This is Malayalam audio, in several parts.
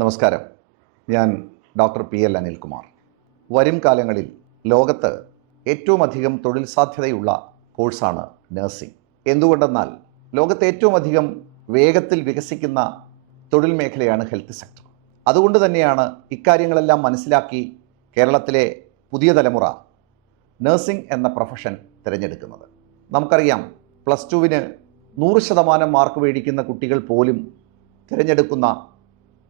നമസ്കാരം. ഞാൻ ഡോക്ടർ പി.എൽ. അനിൽകുമാർ. വരും കാലങ്ങളിൽ ലോകത്ത് ഏറ്റവും അധികം തൊഴിൽ സാധ്യതയുള്ള കോഴ്സാണ് നഴ്സിംഗ്. എന്തുകൊണ്ടെന്നാൽ ലോകത്ത് ഏറ്റവും അധികം വേഗത്തിൽ വികസിക്കുന്ന തൊഴിൽ മേഖലയാണ് ഹെൽത്ത് സെക്ടർ. അതുകൊണ്ട് തന്നെയാണ് ഇക്കാര്യങ്ങളെല്ലാം മനസ്സിലാക്കി കേരളത്തിലെ പുതിയ തലമുറ നഴ്സിംഗ് എന്ന പ്രൊഫഷൻ തിരഞ്ഞെടുക്കുന്നത്. നമുക്കറിയാം, +2-ന് 100% മാർക്ക് മേടിക്കുന്ന കുട്ടികൾ പോലും തിരഞ്ഞെടുക്കുന്ന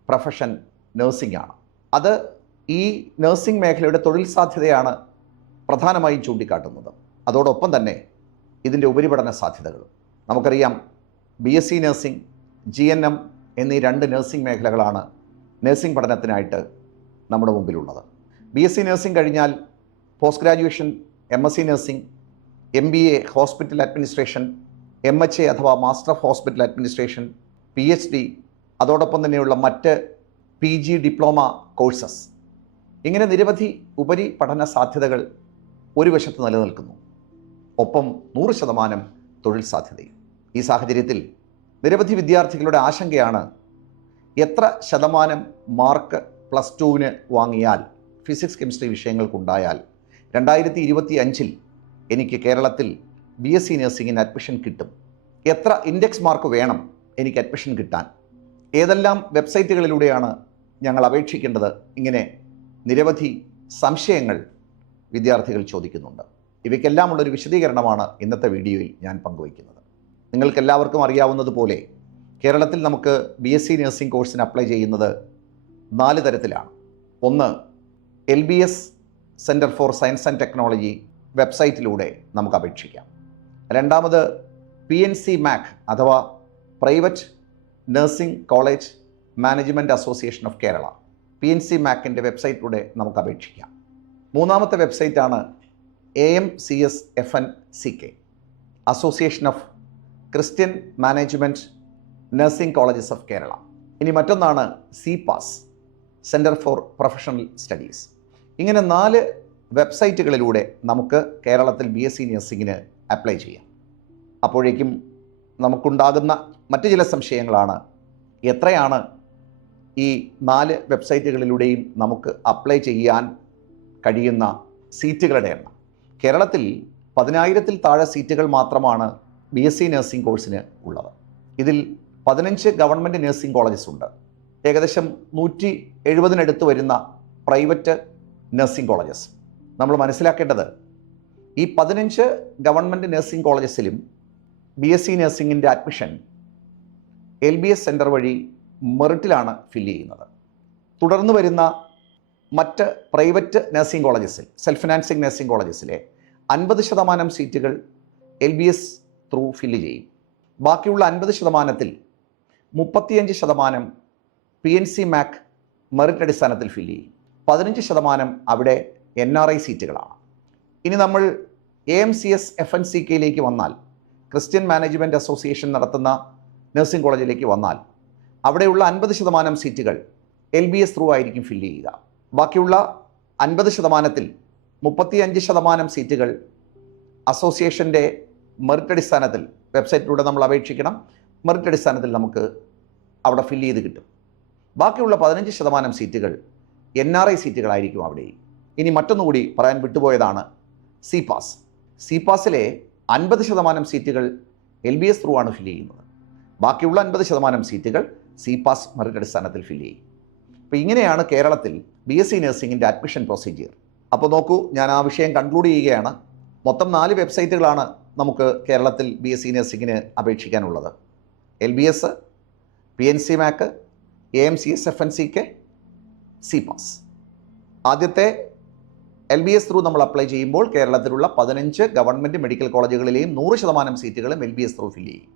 പ്രൊഫഷൻ നഴ്സിംഗ് ആണ്. അത് ഈ നഴ്സിംഗ് മേഖലയുടെ തൊഴിൽ സാധ്യതയാണ് പ്രധാനമായും ചൂണ്ടിക്കാട്ടുന്നത്. അതോടൊപ്പം തന്നെ ഇതിൻ്റെ ഉപരിപഠന സാധ്യതകളും. നമുക്കറിയാം, BSc നഴ്സിംഗ്, GNM എന്നീ 2 നഴ്സിംഗ് മേഖലകളാണ് നഴ്സിംഗ് പഠനത്തിനായിട്ട് നമ്മുടെ മുമ്പിലുള്ളത്. BSc നഴ്സിംഗ് കഴിഞ്ഞാൽ post graduation MSc nursing, MBA hospital administration, MHA അഥവാ master of hospital administration, PhD, അതോടൊപ്പം തന്നെയുള്ള മറ്റ് PG ഡിപ്ലോമ കോഴ്സസ്, ഇങ്ങനെ നിരവധി ഉപരിപഠന സാധ്യതകൾ ഒരു വശത്ത് നിലനിൽക്കുന്നു. ഒപ്പം 100% തൊഴിൽ സാധ്യതയും. ഈ സാഹചര്യത്തിൽ നിരവധി വിദ്യാർത്ഥികളുടെ ആശങ്കയാണ്, എത്ര ശതമാനം മാർക്ക് +2-ന് വാങ്ങിയാൽ, ഫിസിക്സ് കെമിസ്ട്രി വിഷയങ്ങൾക്കുണ്ടായാൽ 2025-ൽ എനിക്ക് കേരളത്തിൽ BSc നഴ്സിംഗിന് അഡ്മിഷൻ കിട്ടും? എത്ര ഇൻഡെക്സ് മാർക്ക് വേണം എനിക്ക് അഡ്മിഷൻ കിട്ടാൻ? ഏതെല്ലാം വെബ്സൈറ്റുകളിലൂടെയാണ് ഞങ്ങൾ അപേക്ഷിക്കേണ്ടത്? ഇങ്ങനെ നിരവധി സംശയങ്ങൾ വിദ്യാർത്ഥികൾ ചോദിക്കുന്നുണ്ട്. ഇവയ്ക്കെല്ലാമുള്ളൊരു വിശദീകരണമാണ് ഇന്നത്തെ വീഡിയോയിൽ ഞാൻ പങ്കുവയ്ക്കുന്നത്. നിങ്ങൾക്കെല്ലാവർക്കും അറിയാവുന്നതുപോലെ കേരളത്തിൽ നമുക്ക് BSc നഴ്സിംഗ് കോഴ്സിന് അപ്ലൈ ചെയ്യുന്നത് 4 തരത്തിലാണ്. ഒന്ന്, LBS centre for science and technology വെബ്സൈറ്റിലൂടെ നമുക്ക് അപേക്ഷിക്കാം. രണ്ടാമത്, PNC MAC അഥവാ private nursing college management association of Kerala, PNC MACൻ്റെ വെബ്സൈറ്റിലൂടെ നമുക്ക് അപേക്ഷിക്കാം. മൂന്നാമത്തെ വെബ്സൈറ്റാണ് AMCS-FNCK, association of Christian management nursing colleges of Kerala. ഇനി മറ്റൊന്നാണ് CPAS, centre for professional studies. ഇങ്ങനെ 4 വെബ്സൈറ്റുകളിലൂടെ നമുക്ക് കേരളത്തിൽ BSc നഴ്സിംഗിന് അപ്ലൈ ചെയ്യാം. അപ്പോഴേക്കും നമുക്കുണ്ടാകുന്ന മറ്റു ചില സംശയങ്ങളാണ്, എത്രയാണ് ഈ 4 വെബ്സൈറ്റുകളിലൂടെയും നമുക്ക് അപ്ലൈ ചെയ്യാൻ കഴിയുന്ന സീറ്റുകളുടെ എണ്ണം? കേരളത്തിൽ 10,000-ൽ താഴെ സീറ്റുകൾ മാത്രമാണ് BSc നഴ്സിംഗ് കോഴ്സിന് ഉള്ളത്. ഇതിൽ 15 ഗവൺമെൻറ് നഴ്സിംഗ് കോളേജസ് ഉണ്ട്. ഏകദേശം 170-നടുത്ത് വരുന്ന പ്രൈവറ്റ് നഴ്സിംഗ് കോളേജസ്. നമ്മൾ മനസ്സിലാക്കേണ്ടത്, ഈ 15 ഗവൺമെൻറ് നഴ്സിംഗ് കോളേജസിലും BSc നഴ്സിംഗിൻ്റെ അഡ്മിഷൻ LBS സെൻറ്റർ വഴി മെറിറ്റിലാണ് ഫില്ല് ചെയ്യുന്നത്. തുടർന്ന് വരുന്ന മറ്റ് പ്രൈവറ്റ് നഴ്സിംഗ് കോളേജസിൽ, സെൽഫ് ഫിനാൻസിങ് നഴ്സിംഗ് കോളേജസിലെ 50% സീറ്റുകൾ LBS ത്രൂ ഫില്ല് ചെയ്യും. ബാക്കിയുള്ള 50%-ൽ 35% PNC MAC മെറിറ്റ് അടിസ്ഥാനത്തിൽ ഫില്ല് ചെയ്യും. 15% അവിടെ NRI സീറ്റുകളാണ്. ഇനി നമ്മൾ AMCS-FNCK-യിലേക്ക് വന്നാൽ, ക്രിസ്ത്യൻ മാനേജ്മെൻറ്റ് അസോസിയേഷൻ നടത്തുന്ന നഴ്സിംഗ് കോളേജിലേക്ക് വന്നാൽ, അവിടെയുള്ള 50% സീറ്റുകൾ LBS ത്രൂ ആയിരിക്കും ഫില്ല് ചെയ്യുക. ബാക്കിയുള്ള 50%-ൽ 35% സീറ്റുകൾ അസോസിയേഷൻ്റെ മെറിറ്റ് അടിസ്ഥാനത്തിൽ വെബ്സൈറ്റിലൂടെ നമ്മൾ അപേക്ഷിക്കണം. മെറിറ്റ് അടിസ്ഥാനത്തിൽ നമുക്ക് അവിടെ ഫില്ല് ചെയ്ത് കിട്ടും. ബാക്കിയുള്ള 15% സീറ്റുകൾ NRI സീറ്റുകളായിരിക്കും അവിടെ. ഇനി മറ്റൊന്നുകൂടി പറയാൻ വിട്ടുപോയതാണ് CPAS. CPAS-ലെ 50% സീറ്റുകൾ LBS ത്രൂ ആണ് ഫില്ല് ചെയ്യുന്നത്. ബാക്കിയുള്ള 50% സീറ്റുകൾ CPAS മെറിറ്റ് അടിസ്ഥാനത്തിൽ ഫില്ല് ചെയ്യും. അപ്പോൾ ഇങ്ങനെയാണ് കേരളത്തിൽ BSc നഴ്സിംഗിൻ്റെ അഡ്മിഷൻ പ്രൊസീജിയർ. അപ്പോൾ നോക്കൂ, ഞാൻ ആ വിഷയം കൺക്ലൂഡ് ചെയ്യുകയാണ്. മൊത്തം 4 വെബ്സൈറ്റുകളാണ് നമുക്ക് കേരളത്തിൽ BSc നഴ്സിംഗിന് അപേക്ഷിക്കാനുള്ളത്. LBS, PNC MAC, AMCS-FNCK, CPAS. ആദ്യത്തെ LBS ത്രൂ നമ്മൾ അപ്ലൈ ചെയ്യുമ്പോൾ കേരളത്തിലുള്ള 15 ഗവൺമെൻറ് മെഡിക്കൽ കോളേജുകളിലെയും 100% സീറ്റുകളും LBS ത്രൂ ഫില്ല് ചെയ്യും.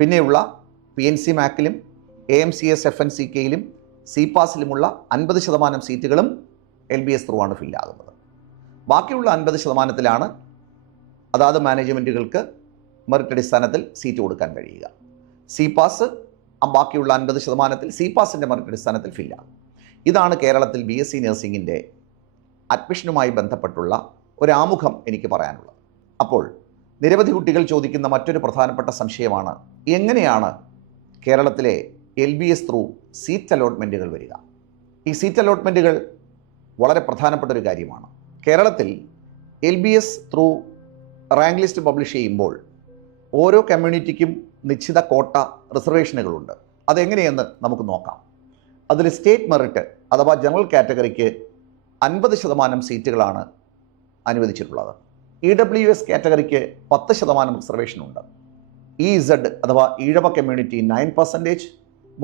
പിന്നെയുള്ള PNC MAC-ലും AMCS-FNCK-യിലും CPAS-ലുമുള്ള 50% സീറ്റുകളും LBS ത്രൂ ആണ് ഫില്ലാകുന്നത്. ബാക്കിയുള്ള 50%-ലാണ് അതാത് മാനേജ്മെൻറ്റുകൾക്ക് മെറിറ്റ് അടിസ്ഥാനത്തിൽ സീറ്റ് കൊടുക്കാൻ കഴിയുക. CPAS ബാക്കിയുള്ള 50%-ൽ CPAS-ൻ്റെ മെറിറ്റ് അടിസ്ഥാനത്തിൽ ഫില്ലാകും. ഇതാണ് കേരളത്തിൽ BSc നഴ്സിംഗിൻ്റെ അഡ്മിഷനുമായി ബന്ധപ്പെട്ടുള്ള ഒരു ആമുഖം എനിക്ക് പറയാനുള്ളത്. അപ്പോൾ നിരവധി കുട്ടികൾ ചോദിക്കുന്ന മറ്റൊരു പ്രധാനപ്പെട്ട സംശയമാണ്, എങ്ങനെയാണ് കേരളത്തിലെ LBS ത്രൂ സീറ്റ് അലോട്ട്മെൻറ്റുകൾ വരിക. ഈ സീറ്റ് അലോട്ട്മെൻറ്റുകൾ വളരെ പ്രധാനപ്പെട്ട ഒരു കാര്യമാണ്. കേരളത്തിൽ LBS through rank list publish ചെയ്യുമ്പോൾ ഓരോ കമ്മ്യൂണിറ്റിക്കും നിശ്ചിത കോട്ട റിസർവേഷനുകളുണ്ട്. അതെങ്ങനെയെന്ന് നമുക്ക് നോക്കാം. അതിൽ സ്റ്റേറ്റ് മെറിറ്റ് അഥവാ ജനറൽ കാറ്റഗറിക്ക് 50% സീറ്റുകളാണ് അനുവദിച്ചിട്ടുള്ളത്. EWS കാറ്റഗറിക്ക് 10% റിസർവേഷനുണ്ട്. EZ അഥവാ ഈഴവ കമ്മ്യൂണിറ്റി 9%,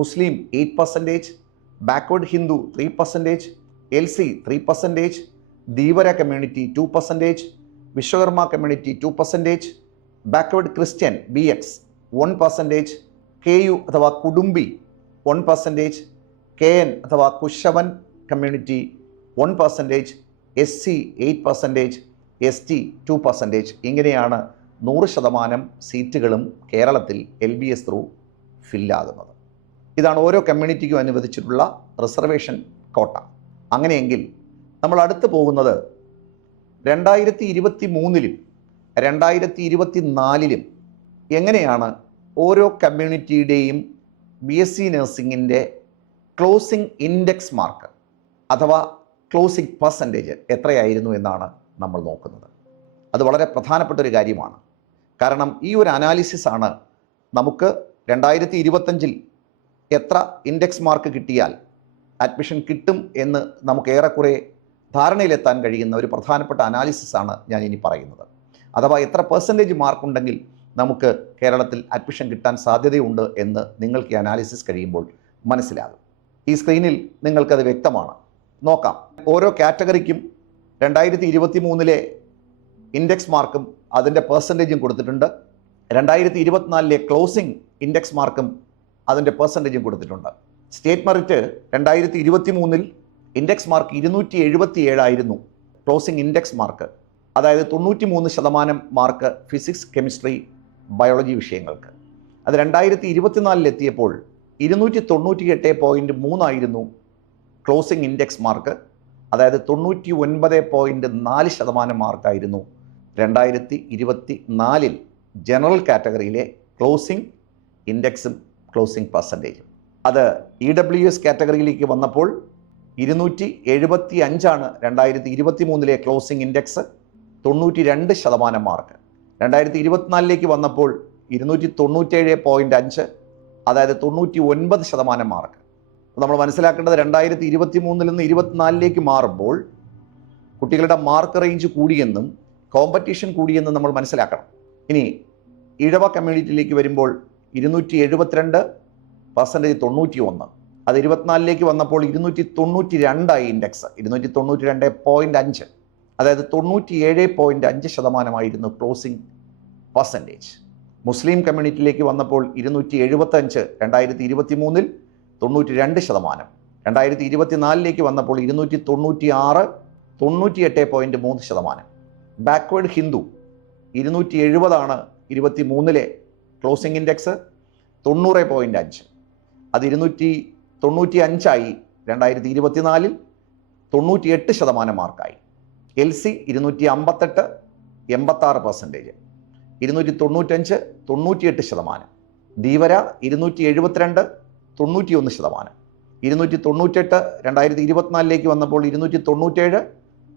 മുസ്ലിം 8%, backward Hindu 3%, LC 3%, Dheevara community 2%, Vishwakarma community 2%, backward Christian BX 1%, KU അഥവാ കുടുംബി 1%, KN അഥവാ കുശവൻ കമ്മ്യൂണിറ്റി 1%, SC 8%, ST 2%. ഇങ്ങനെയാണ് 100% സീറ്റുകളും കേരളത്തിൽ LBS ത്രൂ ഫില്ലാകുന്നത്. ഇതാണ് ഓരോ കമ്മ്യൂണിറ്റിക്കും അനുവദിച്ചിട്ടുള്ള റിസർവേഷൻ കോട്ട. അങ്ങനെയെങ്കിൽ നമ്മൾ അടുത്ത് പോകുന്നത് 2023-ലും 2024-ലും എങ്ങനെയാണ് ഓരോ കമ്മ്യൂണിറ്റിയുടെയും BSc നഴ്സിംഗിൻ്റെ ക്ലോസിംഗ് ഇൻഡെക്സ് മാർക്ക് അഥവാ ക്ലോസിംഗ് പെർസെൻറ്റേജ് എത്രയായിരുന്നു എന്നാണ് നമ്മൾ നോക്കുന്നത്. അത് വളരെ പ്രധാനപ്പെട്ട ഒരു കാര്യമാണ്. കാരണം ഈ ഒരു അനാലിസിസാണ് നമുക്ക് 2025-ൽ എത്ര ഇൻഡെക്സ് മാർക്ക് കിട്ടിയാൽ അഡ്മിഷൻ കിട്ടും എന്ന് നമുക്ക് ഏറെക്കുറെ ധാരണയിലെത്താൻ കഴിയുന്ന ഒരു പ്രധാനപ്പെട്ട അനാലിസിസാണ് ഞാൻ ഇനി പറയുന്നത്. അഥവാ എത്ര പെർസെൻറ്റേജ് മാർക്കുണ്ടെങ്കിൽ നമുക്ക് കേരളത്തിൽ അഡ്മിഷൻ കിട്ടാൻ സാധ്യതയുണ്ട് എന്ന് നിങ്ങൾക്ക് ഈ അനാലിസിസ് കഴിയുമ്പോൾ മനസ്സിലാകും. ഈ സ്ക്രീനിൽ നിങ്ങൾക്കത് വ്യക്തമാണ്. നോക്കാം. ഓരോ കാറ്റഗറിക്കും 2023-ലെ ഇൻഡെക്സ് മാർക്കും അതിൻ്റെ പെർസെൻറ്റേജും കൊടുത്തിട്ടുണ്ട്. 2024-ലെ ക്ലോസിംഗ് ഇൻഡെക്സ് മാർക്കും അതിൻ്റെ പെർസെൻറ്റേജും കൊടുത്തിട്ടുണ്ട്. സ്റ്റേറ്റ് മെറിറ്റ് 2023-ൽ ഇൻഡെക്സ് മാർക്ക് 277 ആയിരുന്നു ക്ലോസിംഗ് ഇൻഡെക്സ് മാർക്ക്. അതായത് 93% മാർക്ക് ഫിസിക്സ്, കെമിസ്ട്രി, ബയോളജി വിഷയങ്ങൾക്ക്. അത് 2024-ൽ എത്തിയപ്പോൾ 298.3 ആയിരുന്നു ക്ലോസിംഗ് ഇൻഡെക്സ് മാർക്ക്. അതായത് 99.4% മാർക്കായിരുന്നു 2024-ൽ ജനറൽ കാറ്റഗറിയിലെ ക്ലോസിംഗ് ഇൻഡെക്സും ക്ലോസിംഗ് പെർസെൻറ്റേജും. അത് EWS കാറ്റഗറിയിലേക്ക് വന്നപ്പോൾ 275 2023-ലെ ക്ലോസിംഗ് ഇൻഡെക്സ്, 92% മാർക്ക്. 2024-ലേക്ക് വന്നപ്പോൾ 297.5, അതായത് 99% മാർക്ക്. നമ്മൾ മനസ്സിലാക്കേണ്ടത് 2023-ൽ നിന്ന് 2024-ലേക്ക് മാറുമ്പോൾ കുട്ടികളുടെ മാർക്ക് റേഞ്ച് കൂടിയെന്നും കോമ്പറ്റീഷൻ കൂടിയെന്നും നമ്മൾ മനസ്സിലാക്കണം. ഇനി ഈഴവ കമ്മ്യൂണിറ്റിയിലേക്ക് വരുമ്പോൾ 272%, 91. അത് 24-ലേക്ക് വന്നപ്പോൾ 292 ഇൻഡെക്സ്, 292.5, അതായത് 97.5% ക്ലോസിംഗ് പെർസെൻറ്റേജ്. മുസ്ലിം കമ്മ്യൂണിറ്റിയിലേക്ക് വന്നപ്പോൾ 275 2023-ൽ, 92%. 2024-ലേക്ക് വന്നപ്പോൾ 296, 98.3%. ബാക്ക്വേർഡ് ഹിന്ദു 270 23-ലെ ക്ലോസിംഗ് ഇൻഡെക്സ്, 90.5. അത് 295 2024-ൽ, 98% മാർക്കായി. LC 258, 86%. 295, 98%. ധീവര 272, 91%. 298 2024-ലേക്ക് വന്നപ്പോൾ 297,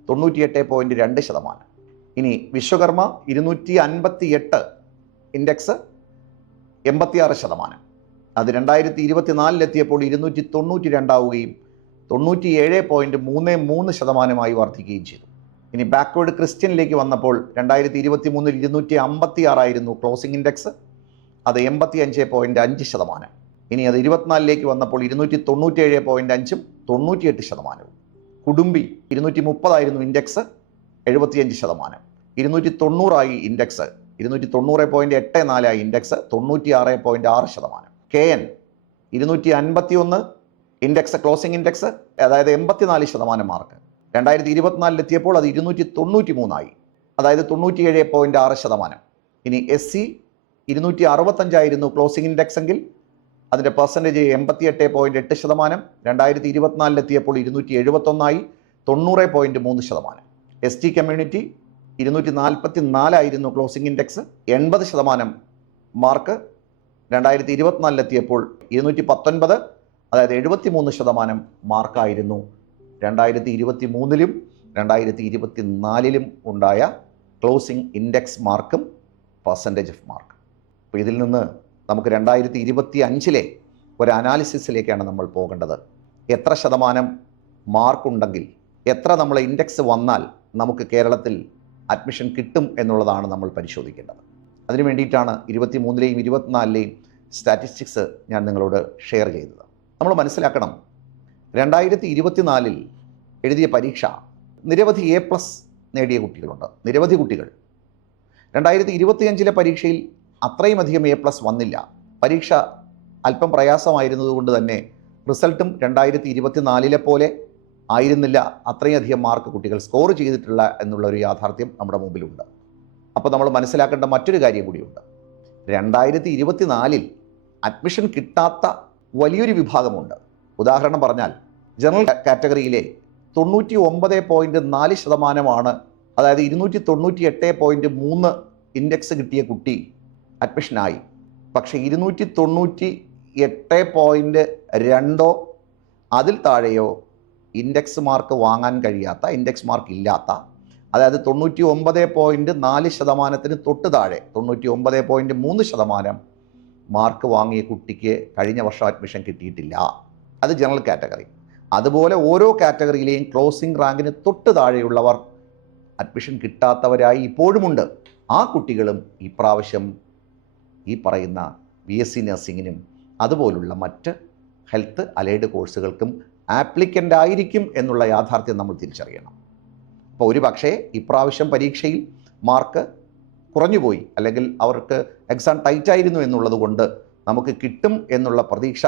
98.2%. ഇനി വിശ്വകർമ്മ 258 ഇൻഡെക്സ്, 86%. അത് 2024-ൽ എത്തിയപ്പോൾ 292 ആവുകയും 97.33% വർദ്ധിക്കുകയും ചെയ്തു. ഇനി ബാക്ക്വേർഡ് ക്രിസ്ത്യനിലേക്ക് വന്നപ്പോൾ 2023-ൽ 256 ആയിരുന്നു ക്ലോസിംഗ് ഇൻഡെക്സ്, അത് 85.5%. ഇനി അത് 24-ലേക്ക് വന്നപ്പോൾ 297.5, 98%. കുടുംബി 230 ആയിരുന്നു ഇൻഡെക്സ്, 75%. 290 ആയി ഇൻഡെക്സ്, 290.84 ആയി index, 96.6%. KN 251 index, closing index, അതായത് 84% മാർക്ക്. 2024-ൽ എത്തിയപ്പോൾ അത് 293 ആയി, അതായത് 97.6%. ഇനി SC 265 ആയിരുന്നു ക്ലോസിംഗ് ഇൻഡെക്സ് എങ്കിൽ അതിൻ്റെ പെർസെൻറ്റേജ് 88.8%. 2024-ൽ എത്തിയപ്പോൾ 271 ആയി, 90.3%. ST കമ്മ്യൂണിറ്റി 244 ആയിരുന്നു ക്ലോസിംഗ് ഇൻഡെക്സ്, 80% മാർക്ക്. 2024 219, അതായത് 73% മാർക്കായിരുന്നു 2023 2024 ഉണ്ടായ ക്ലോസിംഗ് ഇൻഡെക്സ് മാർക്കും പെർസെൻറ്റേജ് ഓഫ് മാർക്ക്. അപ്പോൾ ഇതിൽ നിന്ന് നമുക്ക് 2025 ഒരു അനാലിസിസിലേക്കാണ് നമ്മൾ പോകേണ്ടത്. എത്ര ശതമാനം മാർക്കുണ്ടെങ്കിൽ, എത്ര നമ്മൾ ഇൻഡെക്സ് വന്നാൽ നമുക്ക് കേരളത്തിൽ അഡ്മിഷൻ കിട്ടും എന്നുള്ളതാണ് നമ്മൾ പരിശോധിക്കേണ്ടത്. അതിനു വേണ്ടിയിട്ടാണ് 23ലെയും 24ലെയും സ്റ്റാറ്റിസ്റ്റിക്സ് ഞാൻ നിങ്ങളോട് ഷെയർ ചെയ്തത്. നമ്മൾ മനസ്സിലാക്കണം, 2024 എഴുതിയ പരീക്ഷ നിരവധി A+ നേടിയ കുട്ടികളുണ്ട്, നിരവധി കുട്ടികൾ. 2025 പരീക്ഷയിൽ അത്രയും അധികം A+ വന്നില്ല. പരീക്ഷ അല്പം പ്രയാസമായിരുന്നതുകൊണ്ട് തന്നെ റിസൾട്ടും 2024 പോലെ ആയിരുന്നില്ല. അത്രയധികം മാർക്ക് കുട്ടികൾ സ്കോർ ചെയ്തിട്ടില്ല എന്നുള്ള ഒരു യാഥാർത്ഥ്യം നമ്മുടെ മുമ്പിലുണ്ട്. അപ്പോൾ നമ്മൾ മനസ്സിലാക്കേണ്ട മറ്റൊരു കാര്യം കൂടിയുണ്ട്. 2024 അഡ്മിഷൻ കിട്ടാത്ത വലിയൊരു വിഭാഗമുണ്ട്. ഉദാഹരണം പറഞ്ഞാൽ, ജനറൽ കാറ്റഗറിയിലെ 99.4%, അതായത് 298.3 ഇൻഡെക്സ് കിട്ടിയ കുട്ടി അഡ്മിഷനായി. പക്ഷേ 298.2 അതിൽ താഴെയോ ഇൻഡെക്സ് മാർക്ക് വാങ്ങാൻ കഴിയാത്ത, ഇൻഡെക്സ് മാർക്ക് ഇല്ലാത്ത, അതായത് 99.4% തൊട്ട് താഴെ 99.3% മാർക്ക് വാങ്ങിയ കുട്ടിക്ക് കഴിഞ്ഞ വർഷം അഡ്മിഷൻ കിട്ടിയിട്ടില്ല. അത് ജനറൽ കാറ്റഗറി. അതുപോലെ ഓരോ കാറ്റഗറിയിലെയും ക്ലോസിംഗ് റാങ്കിന് തൊട്ട് താഴെയുള്ളവർ അഡ്മിഷൻ കിട്ടാത്തവരായി ഇപ്പോഴുമുണ്ട്. ആ കുട്ടികളും ഇപ്രാവശ്യം ഈ പറയുന്ന BSc നഴ്സിങ്ങിനും അതുപോലുള്ള മറ്റ് ഹെൽത്ത് അലൈഡ് കോഴ്സുകൾക്കും ആപ്ലിക്കൻ്റ് ആയിരിക്കും എന്നുള്ള യാഥാർത്ഥ്യം നമ്മൾ തിരിച്ചറിയണം. അപ്പോൾ ഒരു പക്ഷേ ഇപ്രാവശ്യം പരീക്ഷയിൽ മാർക്ക് കുറഞ്ഞുപോയി, അല്ലെങ്കിൽ അവർക്ക് എക്സാം ടൈറ്റായിരുന്നു എന്നുള്ളത് കൊണ്ട് നമുക്ക് കിട്ടും എന്നുള്ള പ്രതീക്ഷ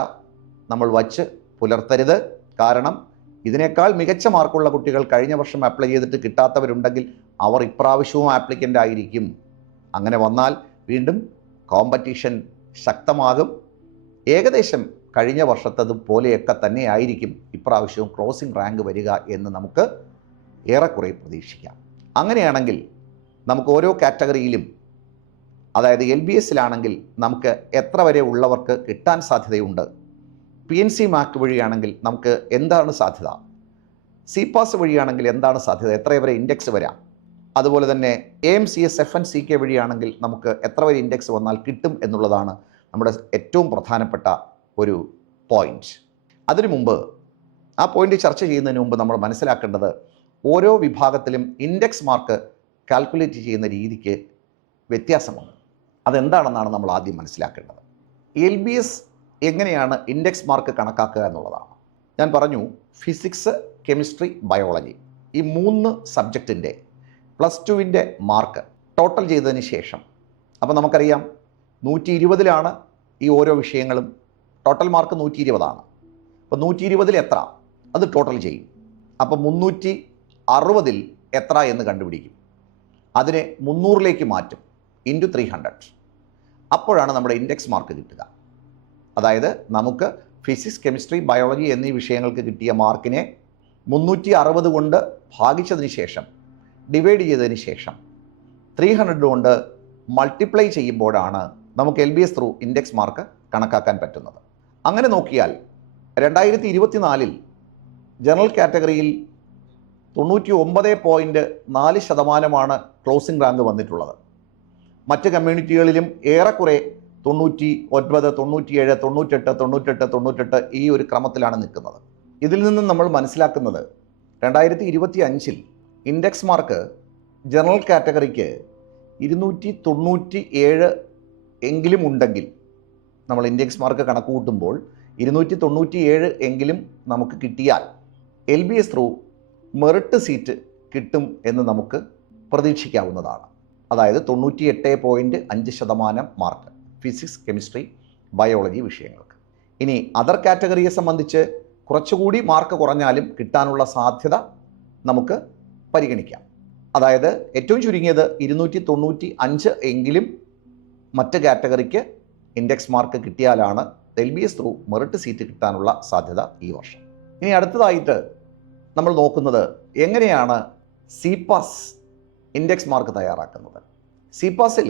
നമ്മൾ വച്ച് പുലർത്തരുത്. കാരണം ഇതിനേക്കാൾ മികച്ച മാർക്കുള്ള കുട്ടികൾ കഴിഞ്ഞ വർഷം അപ്ലൈ ചെയ്തിട്ട് കിട്ടാത്തവരുണ്ടെങ്കിൽ അവർ ഇപ്രാവശ്യവും ആപ്ലിക്കൻ്റ് ആയിരിക്കും. അങ്ങനെ വന്നാൽ വീണ്ടും കോമ്പറ്റീഷൻ ശക്തമാകും. ഏകദേശം കഴിഞ്ഞ വർഷത്തതുപോലെയൊക്കെ തന്നെ ആയിരിക്കും ഇപ്രാവശ്യവും ക്ലോസിംഗ് റാങ്ക് വരിക എന്ന് നമുക്ക് ഏറെക്കുറെ പ്രതീക്ഷിക്കാം. അങ്ങനെയാണെങ്കിൽ നമുക്ക് ഓരോ കാറ്റഗറിയിലും, അതായത് LBSലാണെങ്കിൽ നമുക്ക് എത്ര വരെ ഉള്ളവർക്ക് കിട്ടാൻ സാധ്യതയുണ്ട്, PNC മാർക്ക് വഴിയാണെങ്കിൽ നമുക്ക് എന്താണ് സാധ്യത, CPAS വഴിയാണെങ്കിൽ എന്താണ് സാധ്യത, എത്ര വരെ ഇൻഡെക്സ് വരാം, അതുപോലെ തന്നെ AMCS FNCK വഴിയാണെങ്കിൽ നമുക്ക് എത്ര വരെ ഇൻഡെക്സ് വന്നാൽ കിട്ടും എന്നുള്ളതാണ് നമ്മുടെ ഏറ്റവും പ്രധാനപ്പെട്ട ഒരു പോയിന്റ്. അതിനു മുമ്പ്, ആ പോയിന്റ് ചർച്ച ചെയ്യുന്നതിന് മുമ്പ് നമ്മൾ മനസ്സിലാക്കേണ്ടത്, ഓരോ വിഭാഗത്തിലും ഇൻഡെക്സ് മാർക്ക് കാൽക്കുലേറ്റ് ചെയ്യുന്ന രീതിക്ക് വ്യത്യാസമുണ്ട്. അതെന്താണെന്നാണ് നമ്മൾ ആദ്യം മനസ്സിലാക്കേണ്ടത്. LBS എങ്ങനെയാണ് ഇൻഡെക്സ് മാർക്ക് കണക്കാക്കുക എന്നുള്ളതാണ്. ഞാൻ പറഞ്ഞു, ഫിസിക്സ്, കെമിസ്ട്രി, ബയോളജി ഈ 3 സബ്ജക്റ്റിൻ്റെ +2 മാർക്ക് ടോട്ടൽ ചെയ്തതിന് ശേഷം, അപ്പോൾ നമുക്കറിയാം 120 ഈ ഓരോ വിഷയങ്ങളും. Total mark 120. അപ്പോൾ 120 എത്ര, അത് ടോട്ടൽ ചെയ്യും. അപ്പോൾ 360 എത്ര എന്ന് കണ്ടുപിടിക്കും. അതിനെ 300ലേക്ക് മാറ്റും, ഇൻറ്റു 300. അപ്പോഴാണ് നമ്മുടെ ഇൻഡെക്സ് മാർക്ക് കിട്ടുക. അതായത് നമുക്ക് ഫിസിക്സ്, കെമിസ്ട്രി, ബയോളജി എന്നീ വിഷയങ്ങൾക്ക് കിട്ടിയ മാർക്കിനെ 360 കൊണ്ട് ഭാഗിച്ചതിന് ശേഷം, ഡിവൈഡ് ചെയ്തതിന് ശേഷം 300 കൊണ്ട് മൾട്ടിപ്ലൈ ചെയ്യുമ്പോഴാണ് നമുക്ക് LBS ത്രൂ ഇൻഡെക്സ് മാർക്ക് കണക്കാക്കാൻ പറ്റുന്നത്. അങ്ങനെ നോക്കിയാൽ 2024 ജനറൽ കാറ്റഗറിയിൽ 99.4% ക്ലോസിംഗ് റാങ്ക് വന്നിട്ടുള്ളത്. മറ്റ് കമ്മ്യൂണിറ്റികളിലും ഏറെക്കുറെ 99, 97, 98, 98, 98 ഈ ഒരു ക്രമത്തിലാണ് നിൽക്കുന്നത്. ഇതിൽ നിന്നും നമ്മൾ മനസ്സിലാക്കുന്നത്, 2025 ഇൻഡെക്സ് മാർക്ക് ജനറൽ കാറ്റഗറിക്ക് 297 എങ്കിലും ഉണ്ടെങ്കിൽ, നമ്മൾ ഇൻഡെക്സ് മാർക്ക് കണക്ക് കൂട്ടുമ്പോൾ 297 എങ്കിലും നമുക്ക് കിട്ടിയാൽ LBS ത്രൂ മെറിറ്റ് സീറ്റ് കിട്ടും എന്ന് നമുക്ക് പ്രതീക്ഷിക്കാവുന്നതാണ്. അതായത് 98.5% മാർക്ക് ഫിസിക്സ്, കെമിസ്ട്രി, ബയോളജി വിഷയങ്ങൾക്ക്. ഇനി അതർ കാറ്റഗറിയെ സംബന്ധിച്ച് കുറച്ചുകൂടി മാർക്ക് കുറഞ്ഞാലും കിട്ടാനുള്ള സാധ്യത നമുക്ക് പരിഗണിക്കാം. അതായത് ഏറ്റവും ചുരുങ്ങിയത് 295 എങ്കിലും മറ്റ് കാറ്റഗറിക്ക് ഇൻഡെക്സ് മാർക്ക് കിട്ടിയാലാണ് LBS ത്രൂ മെറിറ്റ് സീറ്റ് കിട്ടാനുള്ള സാധ്യത ഈ വർഷം. ഇനി അടുത്തതായിട്ട് നമ്മൾ നോക്കുന്നത്, എങ്ങനെയാണ് CPAS ഇൻഡെക്സ് മാർക്ക് തയ്യാറാക്കുന്നത്. CPASൽ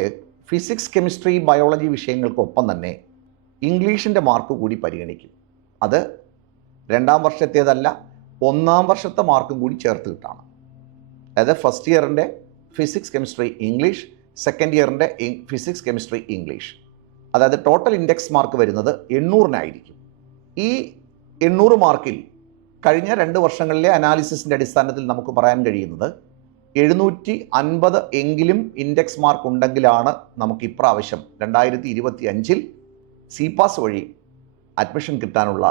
ഫിസിക്സ്, കെമിസ്ട്രി, ബയോളജി വിഷയങ്ങൾക്കൊപ്പം തന്നെ ഇംഗ്ലീഷിൻ്റെ മാർക്ക് കൂടി പരിഗണിക്കും. അത് 2ാം വർഷത്തേതല്ല, 1ാം വർഷത്തെ മാർക്കും കൂടി ചേർത്ത് കിട്ടാണ്. അതായത് ഫസ്റ്റ് ഇയറിൻ്റെ ഫിസിക്സ് കെമിസ്ട്രി ഇംഗ്ലീഷ്, സെക്കൻഡ് ഇയറിൻ്റെ ഫിസിക്സ് കെമിസ്ട്രി ഇംഗ്ലീഷ്. അതായത് ടോട്ടൽ ഇൻഡെക്സ് മാർക്ക് വരുന്നത് 800-നായിരിക്കും. ഈ 800 മാർക്കിൽ കഴിഞ്ഞ 2 വർഷങ്ങളിലെ അനാലിസിസിൻ്റെ അടിസ്ഥാനത്തിൽ നമുക്ക് പറയാൻ കഴിയുന്നത് 750 എങ്കിലും ഇൻഡെക്സ് മാർക്ക് ഉണ്ടെങ്കിലാണ് നമുക്ക് ഇപ്രാവശ്യം 2025-ൽ CPAS വഴി അഡ്മിഷൻ കിട്ടാനുള്ള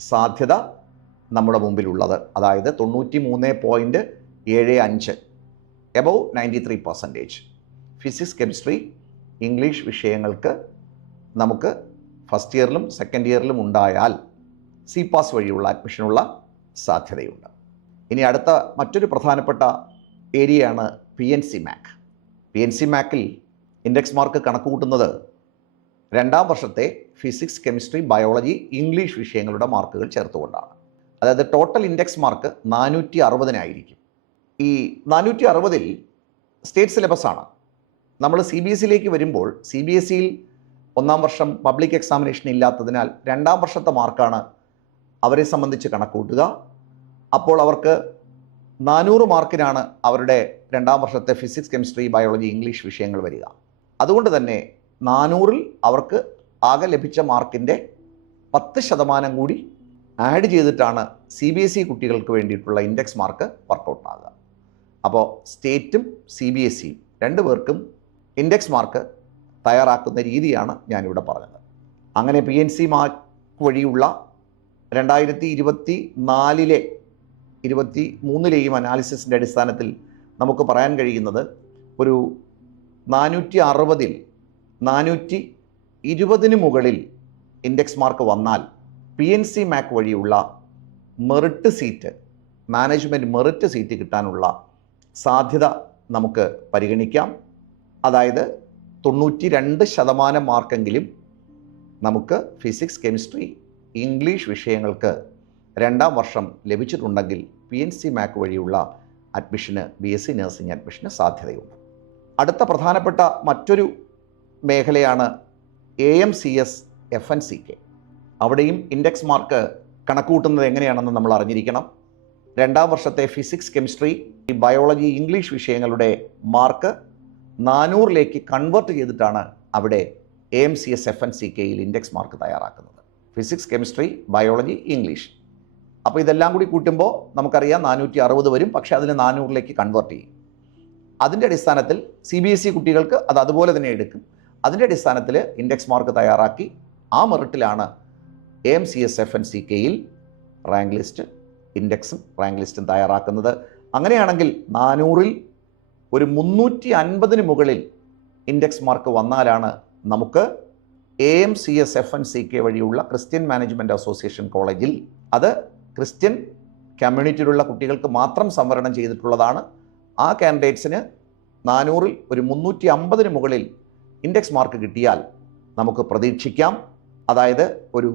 സാധ്യത നമ്മുടെ മുമ്പിലുള്ളത്. അതായത് 93.75 എബവ് 93%. ഫിസിക്സ് കെമിസ്ട്രി ഇംഗ്ലീഷ് വിഷയങ്ങൾക്ക് നമുക്ക് ഫസ്റ്റ് ഇയറിലും സെക്കൻഡ് ഇയറിലും ഉണ്ടായാൽ CPAS വഴിയുള്ള അഡ്മിഷനുള്ള സാധ്യതയുണ്ട്. ഇനി അടുത്ത മറ്റൊരു പ്രധാനപ്പെട്ട ഏരിയയാണ് PNC MAC. PNC MACൽ ഇൻഡെക്സ് മാർക്ക് കണക്ക് കൂട്ടുന്നത് 2ാം വർഷത്തെ ഫിസിക്സ് കെമിസ്ട്രി ബയോളജി ഇംഗ്ലീഷ് വിഷയങ്ങളുടെ മാർക്കുകൾ ചേർത്തുകൊണ്ടാണ്. അതായത് ടോട്ടൽ ഇൻഡെക്സ് മാർക്ക് 460-നായിരിക്കും. ഈ 460-ൽ സ്റ്റേറ്റ് സിലബസാണ്. നമ്മൾ CBSE-യിലേക്ക് വരുമ്പോൾ CBSE-യിൽ 1ാം വർഷം പബ്ലിക് എക്സാമിനേഷൻ ഇല്ലാത്തതിനാൽ 2ാം വർഷത്തെ മാർക്കാണ് അവരെ സംബന്ധിച്ച് കണക്കൂട്ടുക. അപ്പോൾ അവർക്ക് 400 മാർക്കിനാണ് അവരുടെ 2ാം വർഷത്തെ ഫിസിക്സ് കെമിസ്ട്രി ബയോളജി ഇംഗ്ലീഷ് വിഷയങ്ങൾ വരിക. അതുകൊണ്ട് തന്നെ 400-ൽ അവർക്ക് ആകെ ലഭിച്ച മാർക്കിൻ്റെ 10% കൂടി ആഡ് ചെയ്തിട്ടാണ് CBSE കുട്ടികൾക്ക് വേണ്ടിയിട്ടുള്ള ഇൻഡെക്സ് മാർക്ക് വർക്കൗട്ട് ആകുക. അപ്പോൾ സ്റ്റേറ്റും CBSE-യും 2 പേർക്കും ഇൻഡെക്സ് മാർക്ക് തയ്യാറാക്കുന്ന രീതിയാണ് ഞാനിവിടെ പറഞ്ഞത്. അങ്ങനെ PNC MAC വഴിയുള്ള 2024-ലെ 23-ലെയും അനാലിസിസിൻ്റെ അടിസ്ഥാനത്തിൽ നമുക്ക് പറയാൻ കഴിയുന്നത് ഒരു 460-ൽ 420-ന് മുകളിൽ ഇൻഡെക്സ് മാർക്ക് വന്നാൽ PNC MAC വഴിയുള്ള merit seat, management merit seat കിട്ടാനുള്ള സാധ്യത നമുക്ക് പരിഗണിക്കാം. അതായത് 92% മാർക്കെങ്കിലും നമുക്ക് ഫിസിക്സ് കെമിസ്ട്രി ഇംഗ്ലീഷ് വിഷയങ്ങൾക്ക് 2ാം വർഷം ലഭിച്ചിട്ടുണ്ടെങ്കിൽ PNC MAC വഴിയുള്ള അഡ്മിഷന് BSc നഴ്സിംഗ് അഡ്മിഷന് സാധ്യതയുണ്ട്. അടുത്ത പ്രധാനപ്പെട്ട മറ്റൊരു മേഖലയാണ് AMCS FNCK. അവിടെയും ഇൻഡെക്സ് മാർക്ക് കണക്കുകൂട്ടുന്നത് എങ്ങനെയാണെന്ന് നമ്മൾ അറിഞ്ഞിരിക്കണം. 2ാം വർഷത്തെ ഫിസിക്സ് കെമിസ്ട്രി ബയോളജി ഇംഗ്ലീഷ് വിഷയങ്ങളുടെ മാർക്ക് 400-ലേക്ക് കൺവേർട്ട് ചെയ്തിട്ടാണ് അവിടെ AMCS FNCKയിൽ ഇൻഡെക്സ് മാർക്ക് തയ്യാറാക്കുന്നത്. Physics chemistry biology English. അപ്പോൾ ഇതെല്ലാം കൂടി കൂട്ടുമ്പോൾ നമുക്കറിയാം 460 വരും. പക്ഷേ അതിന് 400-ലേക്ക് കൺവേർട്ട് ചെയ്യും. അതിൻ്റെ അടിസ്ഥാനത്തിൽ CBSE കുട്ടികൾക്ക് അത് അതുപോലെ തന്നെ എടുക്കും. അതിൻ്റെ അടിസ്ഥാനത്തിൽ ഇൻഡെക്സ് മാർക്ക് തയ്യാറാക്കി ആ മെറിറ്റിലാണ് AMCS FNCKയിൽ റാങ്ക് ലിസ്റ്റ്, ഇൻഡെക്സും റാങ്ക് ലിസ്റ്റും തയ്യാറാക്കുന്നത്. അങ്ങനെയാണെങ്കിൽ 400-ൽ ഒരു 350-ന് മുകളിൽ ഇൻഡെക്സ് മാർക്ക് വന്നാലാണ് നമുക്ക് AMCS FNCK വഴിയുള്ള ക്രിസ്ത്യൻ മാനേജ്മെൻറ്റ് അസോസിയേഷൻ കോളേജിൽ, അത് ക്രിസ്ത്യൻ കമ്മ്യൂണിറ്റിയിലുള്ള കുട്ടികൾക്ക് മാത്രം സംവരണം ചെയ്തിട്ടുള്ളതാണ്. ആ കാൻഡിഡേറ്റ്സിന് 400-ൽ ഒരു 350-ന് മുകളിൽ ഇൻഡെക്സ് മാർക്ക് കിട്ടിയാൽ നമുക്ക് പ്രതീക്ഷിക്കാം. അതായത് ഒരു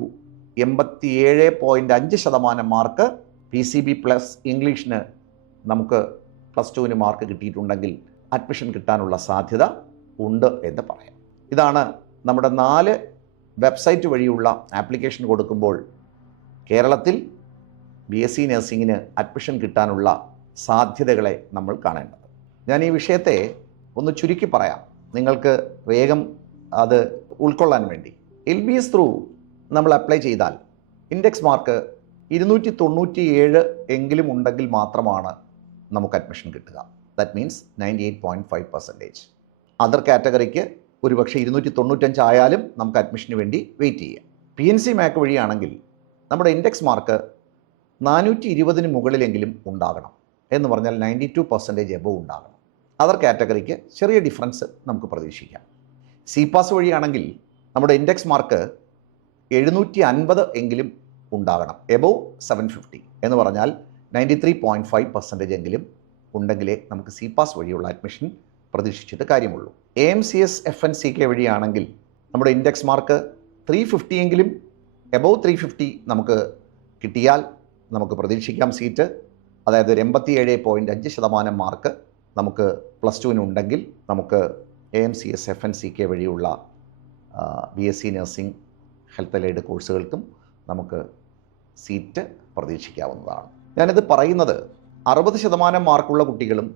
87.5% മാർക്ക് PCB പ്ലസ് ഇംഗ്ലീഷിന് നമുക്ക് +2-ന് മാർക്ക് കിട്ടിയിട്ടുണ്ടെങ്കിൽ അഡ്മിഷൻ കിട്ടാനുള്ള സാധ്യത ഉണ്ട് എന്ന് പറയാം. ഇതാണ് നമ്മുടെ 4 വെബ്സൈറ്റ് വഴിയുള്ള ആപ്ലിക്കേഷൻ കൊടുക്കുമ്പോൾ കേരളത്തിൽ BSc നഴ്സിംഗിന് അഡ്മിഷൻ കിട്ടാനുള്ള സാധ്യതകളെ നമ്മൾ കാണേണ്ടത്. ഞാൻ ഈ വിഷയത്തെ ഒന്ന് ചുരുക്കി പറയാം, നിങ്ങൾക്ക് വേഗം അത് ഉൾക്കൊള്ളാൻ വേണ്ടി. LBS ത്രൂ നമ്മൾ അപ്ലൈ ചെയ്താൽ ഇൻഡെക്സ് മാർക്ക് 297 എങ്കിലും ഉണ്ടെങ്കിൽ മാത്രമാണ് നമുക്ക് അഡ്മിഷൻ കിട്ടുക. That means 98.5%. അതർ കാറ്റഗറിക്ക് ഒരുപക്ഷെ 295 ആയാലും നമുക്ക് അഡ്മിഷന് വേണ്ടി വെയിറ്റ് ചെയ്യാം. PNC MAC വഴിയാണെങ്കിൽ നമ്മുടെ ഇൻഡെക്സ് മാർക്ക് 420-ന് മുകളിലെങ്കിലും ഉണ്ടാകണം. എന്ന് പറഞ്ഞാൽ 92% എബവ് ഉണ്ടാകണം. അതർ കാറ്റഗറിക്ക് ചെറിയ ഡിഫറൻസ് നമുക്ക് പ്രതീക്ഷിക്കാം. CPAS വഴിയാണെങ്കിൽ നമ്മുടെ ഇൻഡെക്സ് മാർക്ക് 750 എങ്കിലും ഉണ്ടാകണം, എബവ് 750. എന്ന് പറഞ്ഞാൽ 93.5% എങ്കിലും ഉണ്ടെങ്കിലേ നമുക്ക് CPAS വഴിയുള്ള അഡ്മിഷൻ പ്രതീക്ഷിച്ചിട്ട് കാര്യമുള്ളൂ. AMCS FNCK വഴിയാണെങ്കിൽ നമ്മുടെ ഇൻഡെക്സ് മാർക്ക് 350 എങ്കിലും എബവ് 350 നമുക്ക് കിട്ടിയാൽ നമുക്ക് പ്രതീക്ഷിക്കാം സീറ്റ്. അതായത് ഒരു 87.5% മാർക്ക് നമുക്ക് +2-ന് ഉണ്ടെങ്കിൽ നമുക്ക് AMCS FNCK വഴിയുള്ള BSc നഴ്സിംഗ് ഹെൽത്ത് അലൈഡ് കോഴ്സുകൾക്കും നമുക്ക് സീറ്റ് പ്രതീക്ഷിക്കാവുന്നതാണ്. ഞാനിത് പറയുന്നത് 60% മാർക്കുള്ള കുട്ടികളും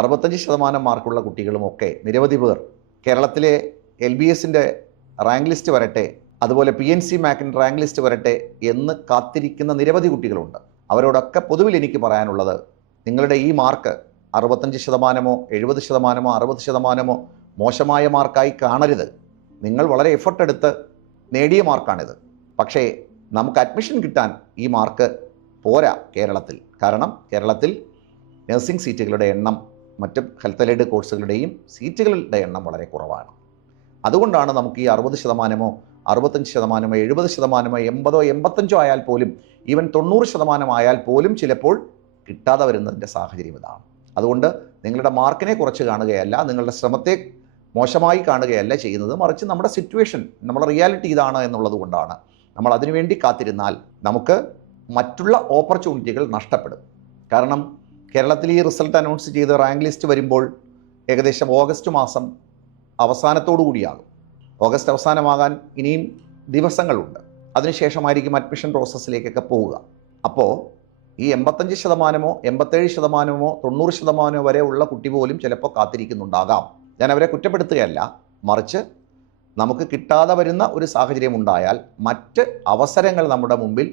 65% മാർക്കുള്ള കുട്ടികളുമൊക്കെ നിരവധി പേർ കേരളത്തിലെ LBSൻ്റെ റാങ്ക് ലിസ്റ്റ് വരട്ടെ, അതുപോലെ PNC മാക്കിൻ്റെ റാങ്ക് ലിസ്റ്റ് വരട്ടെ എന്ന് കാത്തിരിക്കുന്ന നിരവധി കുട്ടികളുണ്ട്. അവരോടൊക്കെ പൊതുവിൽ എനിക്ക് പറയാനുള്ളത്, നിങ്ങളുടെ ഈ മാർക്ക് 65%, 70%, 60% മോശമായ മാർക്കായി കാണരുത്. നിങ്ങൾ വളരെ എഫർട്ട് എടുത്ത് നേടിയ മാർക്കാണിത്. പക്ഷേ നമുക്ക് അഡ്മിഷൻ കിട്ടാൻ ഈ മാർക്ക് പോരാ കേരളത്തിൽ. കാരണം കേരളത്തിൽ നഴ്സിംഗ് സീറ്റുകളുടെ എണ്ണം മറ്റ് ഹെൽത്ത് അലൈഡ് കോഴ്സുകളുടെയും സീറ്റുകളുടെ എണ്ണം വളരെ കുറവാണ്. അതുകൊണ്ടാണ് നമുക്ക് ഈ 60%, 65%, 70%, 80%, 85% ആയാൽ പോലും, ഈവൻ 90% ആയാൽ പോലും ചിലപ്പോൾ കിട്ടാതെ വരുന്നതിൻ്റെ സാഹചര്യം ഇതാണ്. അതുകൊണ്ട് നിങ്ങളുടെ മാർക്കിനെ കുറച്ച് കാണുകയല്ല, നിങ്ങളുടെ ശ്രമത്തെ മോശമായി കാണുകയല്ല ചെയ്യുന്നത്, മറിച്ച് നമ്മുടെ സിറ്റുവേഷൻ, നമ്മുടെ റിയാലിറ്റി ഇതാണ് എന്നുള്ളത് കൊണ്ടാണ് നമ്മൾ അതിനുവേണ്ടി കാത്തിരുന്നാൽ നമുക്ക് മറ്റുള്ള ഓപ്പർച്യൂണിറ്റികൾ നഷ്ടപ്പെടും. കാരണം കേരളത്തിൽ ഈ റിസൾട്ട് അനൗൺസ് ചെയ്ത് റാങ്ക് ലിസ്റ്റ് വരുമ്പോൾ ഏകദേശം ഓഗസ്റ്റ് മാസം അവസാനത്തോടു കൂടിയാകും. ഓഗസ്റ്റ് അവസാനമാകാൻ ഇനിയും ദിവസങ്ങളുണ്ട്. അതിനുശേഷമായിരിക്കും അഡ്മിഷൻ പ്രോസസ്സിലേക്കൊക്കെ പോവുക. അപ്പോൾ ഈ 85%, 87%, 90% വരെ ഉള്ള കുട്ടി പോലും ചിലപ്പോൾ കാത്തിരിക്കുന്നുണ്ടാകാം. ഞാൻ അവരെ കുറ്റപ്പെടുത്തുകയല്ല, മറിച്ച് നമുക്ക് കിട്ടാതെ വരുന്ന ഒരു സാഹചര്യം ഉണ്ടായാൽ മറ്റ് അവസരങ്ങൾ നമ്മുടെ മുമ്പിൽ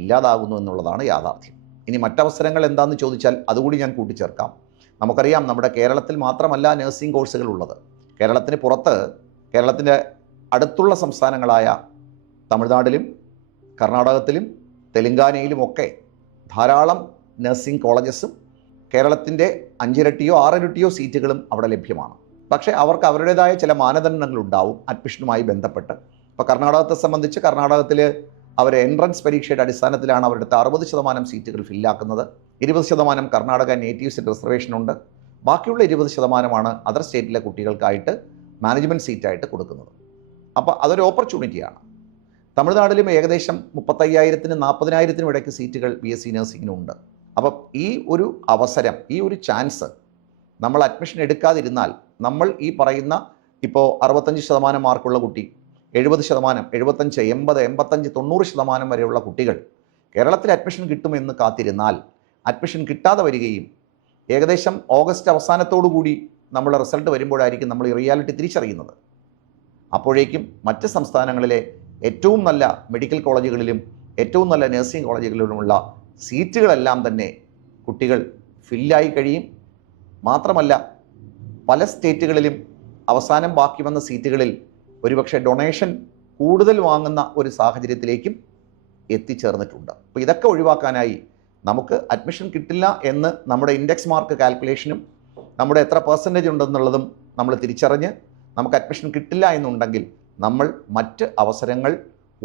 ഇല്ലാതാകുന്നു എന്നുള്ളതാണ് യാഥാർത്ഥ്യം. ഇനി മറ്റവസരങ്ങൾ എന്താണെന്ന് ചോദിച്ചാൽ അതുകൂടി ഞാൻ കൂട്ടിച്ചേർക്കാം. നമുക്കറിയാം, നമ്മുടെ കേരളത്തിൽ മാത്രമല്ല നഴ്സിംഗ് കോഴ്സുകൾ ഉള്ളത്. കേരളത്തിന് പുറത്ത്, കേരളത്തിൻ്റെ അടുത്തുള്ള സംസ്ഥാനങ്ങളായ തമിഴ്നാട്ടിലും കർണാടകത്തിലും തെലങ്കാനയിലുമൊക്കെ ധാരാളം നഴ്സിംഗ് കോളേജസും കേരളത്തിൻ്റെ 5 ഇരട്ടിയോ 6 ഇരട്ടിയോ സീറ്റുകളും അവിടെ ലഭ്യമാണ്. പക്ഷേ അവർക്ക് അവരുടേതായ ചില മാനദണ്ഡങ്ങളുണ്ടാവും അഡ്മിഷനുമായി ബന്ധപ്പെട്ട്. ഇപ്പോൾ കർണാടകത്തെ സംബന്ധിച്ച് കർണാടകത്തിൽ അവർ എൻട്രൻസ് പരീക്ഷയുടെ അടിസ്ഥാനത്തിലാണ് അവരുടെ 60% സീറ്റുകൾ ഫില്ലാക്കുന്നത്. 20% കർണാടക നേറ്റീവ്സിൻ്റെ റിസർവേഷനുണ്ട്. ബാക്കിയുള്ള 20%മാണ് അതർ സ്റ്റേറ്റിലെ കുട്ടികൾക്കായിട്ട് മാനേജ്മെൻറ്റ് സീറ്റായിട്ട് കൊടുക്കുന്നത്. അപ്പോൾ അതൊരു ഓപ്പർച്യൂണിറ്റിയാണ്. തമിഴ്നാട്ടിലും ഏകദേശം 35,000-നും 40,000-നും ഇടയ്ക്ക് സീറ്റുകൾ BSc നഴ്സിംഗിനുണ്ട്. അപ്പം ഈ ഒരു അവസരം, ഈ ഒരു ചാൻസ് നമ്മൾ അഡ്മിഷൻ എടുക്കാതിരുന്നാൽ, നമ്മൾ ഈ പറയുന്ന ഇപ്പോൾ 65% മാർക്കുള്ള കുട്ടി, 70%, 75, 80, 85, 90% വരെയുള്ള കുട്ടികൾ കേരളത്തിൽ അഡ്മിഷൻ കിട്ടുമെന്ന് കാത്തിരുന്നാൽ അഡ്മിഷൻ കിട്ടാതെ വരികയും ഏകദേശം ഓഗസ്റ്റ് അവസാനത്തോടു കൂടി നമ്മൾ റിസൾട്ട് വരുമ്പോഴായിരിക്കും നമ്മൾ ഈ റിയാലിറ്റി തിരിച്ചറിയുന്നത്. അപ്പോഴേക്കും മറ്റ് സംസ്ഥാനങ്ങളിലെ ഏറ്റവും നല്ല മെഡിക്കൽ കോളേജുകളിലും ഏറ്റവും നല്ല നഴ്സിംഗ് കോളേജുകളിലുമുള്ള സീറ്റുകളെല്ലാം തന്നെ കുട്ടികൾ ഫില്ലായി കഴിയും. മാത്രമല്ല പല സ്റ്റേറ്റുകളിലും അവസാനം ബാക്കി വന്ന സീറ്റുകളിൽ ഒരുപക്ഷെ ഡൊണേഷൻ കൂടുതൽ വാങ്ങുന്ന ഒരു സാഹചര്യത്തിലേക്കും എത്തിച്ചേർന്നിട്ടുണ്ട്. അപ്പോൾ ഇതൊക്കെ ഒഴിവാക്കാനായി നമുക്ക് അഡ്മിഷൻ കിട്ടില്ല എന്ന് നമ്മുടെ ഇൻഡെക്സ് മാർക്ക് കാൽക്കുലേഷനും നമ്മുടെ എത്ര പെർസെൻറ്റേജ് ഉണ്ടെന്നുള്ളതും നമ്മൾ തിരിച്ചറിഞ്ഞ് നമുക്ക് അഡ്മിഷൻ കിട്ടില്ല എന്നുണ്ടെങ്കിൽ നമ്മൾ മറ്റ് അവസരങ്ങൾ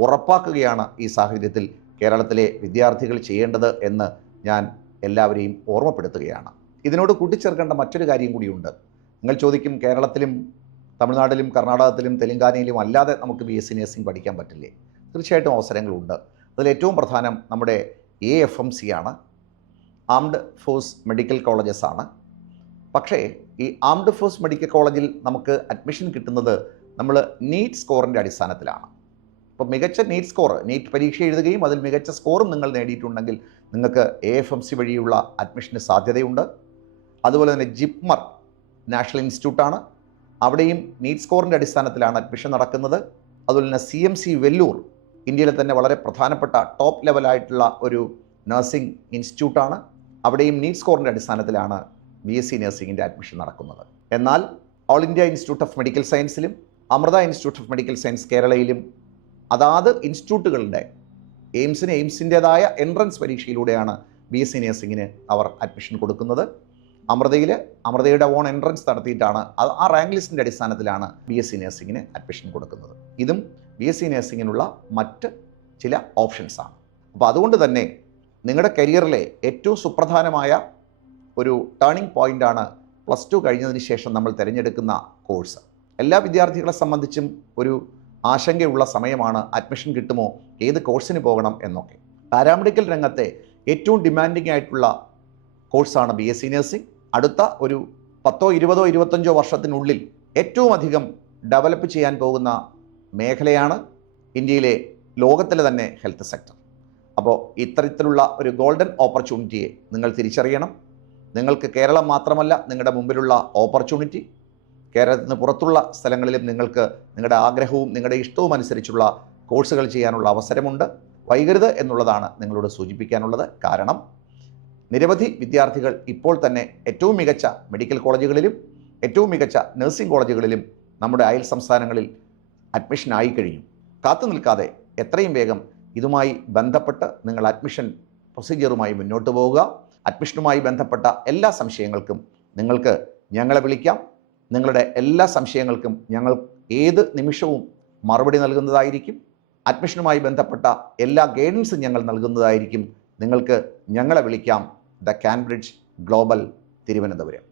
ഉറപ്പാക്കുകയാണ് ഈ സാഹചര്യത്തിൽ കേരളത്തിലെ വിദ്യാർത്ഥികൾ ചെയ്യേണ്ടത് എന്ന് ഞാൻ എല്ലാവരെയും ഓർമ്മപ്പെടുത്തുകയാണ്. ഇതിനോട് കൂട്ടിച്ചേർക്കേണ്ട മറ്റൊരു കാര്യം കൂടിയുണ്ട്. നിങ്ങൾ ചോദിക്കും, കേരളത്തിലും തമിഴ്നാട്ടിലും കർണാടകത്തിലും തെലങ്കാനയിലും അല്ലാതെ നമുക്ക് BSc നഴ്സിംഗ് പഠിക്കാൻ പറ്റില്ലേ? തീർച്ചയായിട്ടും അവസരങ്ങളുണ്ട്. അതിലേറ്റവും പ്രധാനം നമ്മുടെ AFMC ആണ്, ആംഡ് ഫോഴ്സ് മെഡിക്കൽ കോളേജസ് ആണ്. പക്ഷേ ഈ ആംഡ് ഫോഴ്സ് മെഡിക്കൽ കോളേജിൽ നമുക്ക് അഡ്മിഷൻ കിട്ടുന്നത് നമ്മൾ നീറ്റ് സ്കോറിൻ്റെ അടിസ്ഥാനത്തിലാണ്. അപ്പോൾ മികച്ച നീറ്റ് സ്കോർ, നീറ്റ് പരീക്ഷ എഴുതുകയും അതിൽ മികച്ച സ്കോറും നിങ്ങൾ നേടിയിട്ടുണ്ടെങ്കിൽ നിങ്ങൾക്ക് AFMC വഴിയുള്ള അഡ്മിഷന് സാധ്യതയുണ്ട്. അതുപോലെ തന്നെ ജിപ്മർ നാഷണൽ ഇൻസ്റ്റിറ്റ്യൂട്ടാണ്, അവിടെയും നീറ്റ് സ്കോറിൻ്റെ അടിസ്ഥാനത്തിലാണ് അഡ്മിഷൻ നടക്കുന്നത്. അതുപോലെ തന്നെ CMC വെല്ലൂർ ഇന്ത്യയിലെ തന്നെ വളരെ പ്രധാനപ്പെട്ട ടോപ്പ് ലെവലായിട്ടുള്ള ഒരു നഴ്സിംഗ് ഇൻസ്റ്റിറ്റ്യൂട്ടാണ്, അവിടെയും നീറ്റ് സ്കോറിൻ്റെ അടിസ്ഥാനത്തിലാണ് BSc നഴ്സിംഗിൻ്റെ അഡ്മിഷൻ നടക്കുന്നത്. എന്നാൽ all India institute of medical സയൻസിലും Amrita institute of medical science കേരളയിലും അതാത് ഇൻസ്റ്റിറ്റ്യൂട്ടുകളുടെ എയിംസിൻ്റേതായ എൻട്രൻസ് പരീക്ഷയിലൂടെയാണ് BSc നഴ്സിംഗിന് അവർ അഡ്മിഷൻ കൊടുക്കുന്നത്. അമൃതയുടെ ഓൺ എൻട്രൻസ് നടത്തിയിട്ടാണ് ആ റാങ്ക് ലിസ്റ്റിൻ്റെ അടിസ്ഥാനത്തിലാണ് BSc നഴ്സിംഗിന് അഡ്മിഷൻ കൊടുക്കുന്നത്. ഇതും BSc നഴ്സിംഗിനുള്ള മറ്റ് ചില ഓപ്ഷൻസാണ്. അപ്പോൾ അതുകൊണ്ട് തന്നെ നിങ്ങളുടെ കരിയറിലെ ഏറ്റവും സുപ്രധാനമായ ഒരു ടേണിംഗ് പോയിൻ്റാണ് +2 കഴിഞ്ഞതിന് ശേഷം നമ്മൾ തിരഞ്ഞെടുക്കുന്ന കോഴ്സ്. എല്ലാ വിദ്യാർത്ഥികളെ സംബന്ധിച്ചും ഒരു ആശങ്കയുള്ള സമയമാണ്, അഡ്മിഷൻ കിട്ടുമോ, ഏത് കോഴ്സിന് പോകണം എന്നൊക്കെ. പാരാമെഡിക്കൽ രംഗത്തെ ഏറ്റവും ഡിമാൻഡിംഗ് ആയിട്ടുള്ള കോഴ്സാണ് BSc നഴ്സിംഗ്. അടുത്ത ഒരു 10, 20, 25 വർഷത്തിനുള്ളിൽ ഏറ്റവും അധികം ഡെവലപ്പ് ചെയ്യാൻ പോകുന്ന മേഖലയാണ്. ഇന്ത്യയിലെ ലോകത്തിലെ തന്നെ ഹെൽത്ത് സെക്ടർ. അപ്പോൾ ഇത്തരത്തിലുള്ള ഒരു ഗോൾഡൻ ഓപ്പർച്യൂണിറ്റിയെ നിങ്ങൾ തിരിച്ചറിയണം. നിങ്ങൾക്ക് കേരളം മാത്രമല്ല നിങ്ങളുടെ മുമ്പിലുള്ള ഓപ്പർച്യൂണിറ്റി. കേരളത്തിന് പുറത്തുള്ള സ്ഥലങ്ങളിലും നിങ്ങൾക്ക് നിങ്ങളുടെ ആഗ്രഹവും നിങ്ങളുടെ ഇഷ്ടവും അനുസരിച്ചുള്ള കോഴ്സുകൾ ചെയ്യാനുള്ള അവസരമുണ്ട്. വൈകരുത് എന്നുള്ളതാണ് നിങ്ങളോട് സൂചിപ്പിക്കാനുള്ളത്. കാരണം നിരവധി വിദ്യാർത്ഥികൾ ഇപ്പോൾ തന്നെ ഏറ്റവും മികച്ച മെഡിക്കൽ കോളേജുകളിലും ഏറ്റവും മികച്ച നഴ്സിംഗ് കോളേജുകളിലും നമ്മുടെ അയൽ സംസ്ഥാനങ്ങളിൽ അഡ്മിഷൻ ആയി കഴിഞ്ഞു. കാത്തു നിൽക്കാതെ എത്രയും വേഗം ഇതുമായി ബന്ധപ്പെട്ട് നിങ്ങൾ അഡ്മിഷൻ പ്രൊസീജിയറുമായി മുന്നോട്ട് പോവുക. അഡ്മിഷനുമായി ബന്ധപ്പെട്ട എല്ലാ സംശയങ്ങൾക്കും നിങ്ങൾക്ക് ഞങ്ങളെ വിളിക്കാം. നിങ്ങളുടെ എല്ലാ സംശയങ്ങൾക്കും ഞങ്ങൾ ഏത് നിമിഷവും മറുപടി നൽകുന്നതായിരിക്കും. അഡ്മിഷനുമായി ബന്ധപ്പെട്ട എല്ലാ ഗൈഡൻസും ഞങ്ങൾ നൽകുന്നതായിരിക്കും. നിങ്ങൾക്ക് ഞങ്ങളെ വിളിക്കാം. The Cambridge global, Thiruvananthapuram.